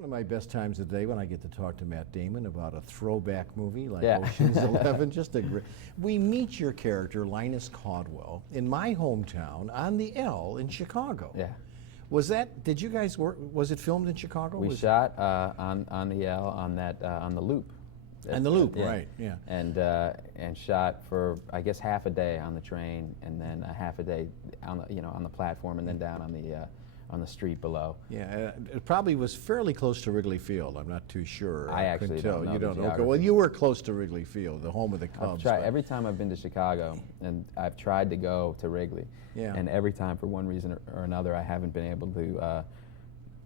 One of my best times of the day when I get to talk to Matt Damon about a throwback movie like Yeah. Ocean's 11. Just a great. We meet your character, Linus Caldwell, in my hometown on the L in Chicago. Yeah. Was that? Did you guys work? Was it filmed in Chicago? We shot on the L on the Loop. And the Loop, yeah. right? Yeah. And shot for I guess half a day on the train, and then half a day on the platform, and then down on the street below. Yeah, it probably was fairly close to Wrigley Field. I'm not too sure. I actually don't know. You the don't know. Okay, geography. well, you were close to Wrigley Field, the home of the Cubs. Every time I've been to Chicago, and I've tried to go to Wrigley, Yeah. and every time for one reason or another I haven't been able to.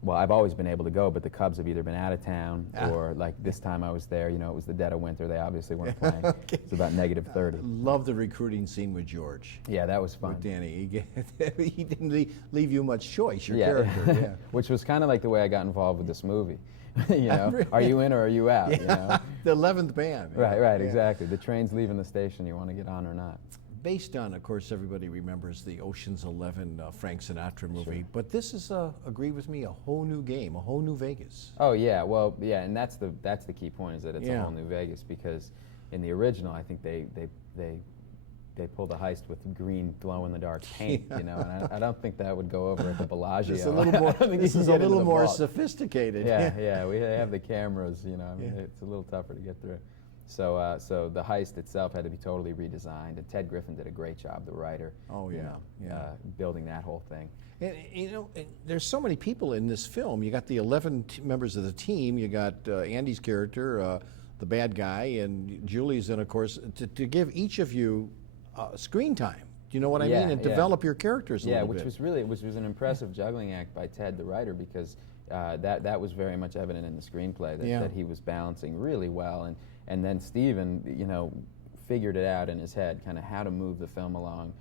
Well, I've always been able to go, but the Cubs have either been out of town or, like this time I was there, it was the dead of winter. They obviously weren't playing. Okay. It's about -30. Love the recruiting scene with George. Yeah, that was fun. With Danny. He didn't leave you much choice, your Yeah. character. Yeah. Which was kind of like the way I got involved with this movie. Really? Are you in or are you out? Yeah. The 11th man. Right, Yeah. exactly. The train's leaving the station, you want to get on or not. Based on, of course, everybody remembers the Ocean's 11 Frank Sinatra movie, Sure. but this is, agree with me, a whole new game, a whole new Vegas. Oh yeah, well yeah, and that's the key point, is that it's Yeah. a whole new Vegas, because in the original I think they pulled a heist with green glow in the dark paint, Yeah. and I don't think that would go over at the Bellagio. It's a little more, I don't think this you is can a get into little the more vault. sophisticated. Yeah, they have the cameras, I mean, Yeah. it's a little tougher to get through. So the heist itself had to be totally redesigned, and Ted Griffin did a great job, the writer. Oh, yeah, yeah. Building that whole thing. And, there's so many people in this film. You got the 11 members of the team. You got Andy's character, the bad guy, and Julie's, and of course, to give each of you screen time. Do you know what I mean? And develop your characters a little bit. Which was an impressive juggling act by Ted, the writer, because that was very much evident in the screenplay that he was balancing really well, and then Steven, figured it out in his head, kind of how to move the film along.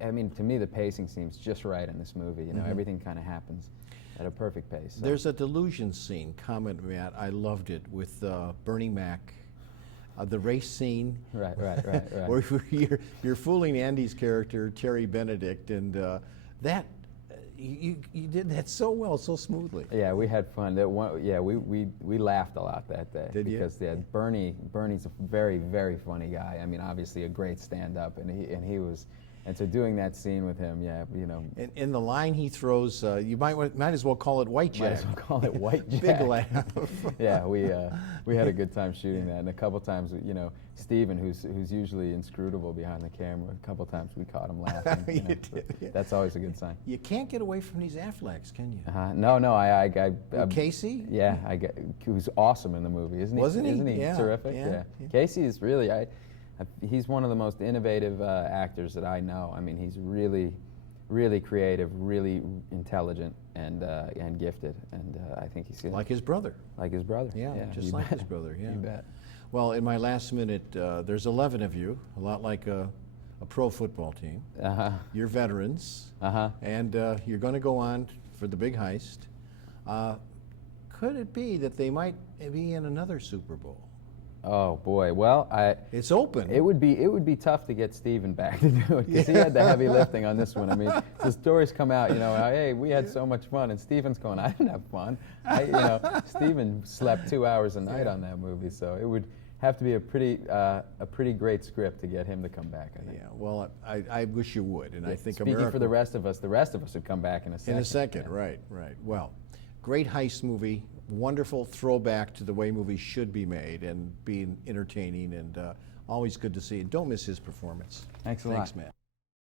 I mean, to me, the pacing seems just right in this movie. Everything kind of happens at a perfect pace. So. There's a delusion scene, comment Matt, I loved it, with Bernie Mac. The race scene, right. where you're fooling Andy's character, Terry Benedict, and that you did that so well, so smoothly. Yeah, we had fun. We laughed a lot that day. Did you? Because Bernie's a very, very funny guy. I mean, obviously a great stand-up, and he was. And so doing that scene with him, And in the line he throws, you might as well call it White Jack. Might as well call it White Jack. Big laugh. Yeah, we had a good time shooting that, and a couple times, Steven, who's usually inscrutable behind the camera, a couple times we caught him laughing. You did, yeah. That's always a good sign. You can't get away from these Afflecks, can you? No, Casey? Yeah, who's awesome in the movie, isn't he? Wasn't he? Isn't he Yeah, terrific? yeah. Casey is really, he's one of the most innovative actors that I know. I mean, he's really, really creative, really intelligent, and gifted. And I think he's like his brother. Like his brother. Yeah, just like his brother. Yeah. You bet. Well, in my last minute, there's 11 of you, a lot like a pro football team. You're veterans, and you're going to go on for the big heist. Could it be that they might be in another Super Bowl? Oh boy! Well, it's open. It would be tough to get Steven back to do it, because he had the heavy lifting on this one. I mean, the stories come out, hey, we had so much fun, and Steven's going, I didn't have fun. Steven slept 2 hours a night on that movie, so it would have to be a pretty great script to get him to come back, I think. Yeah, well, I wish you would, and I think speaking for the rest of us would come back in a second. In a second, yeah. Right. Well, great heist movie, wonderful throwback to the way movies should be made and being entertaining, and always good to see. And don't miss his performance. Thanks a lot. Thanks, Matt.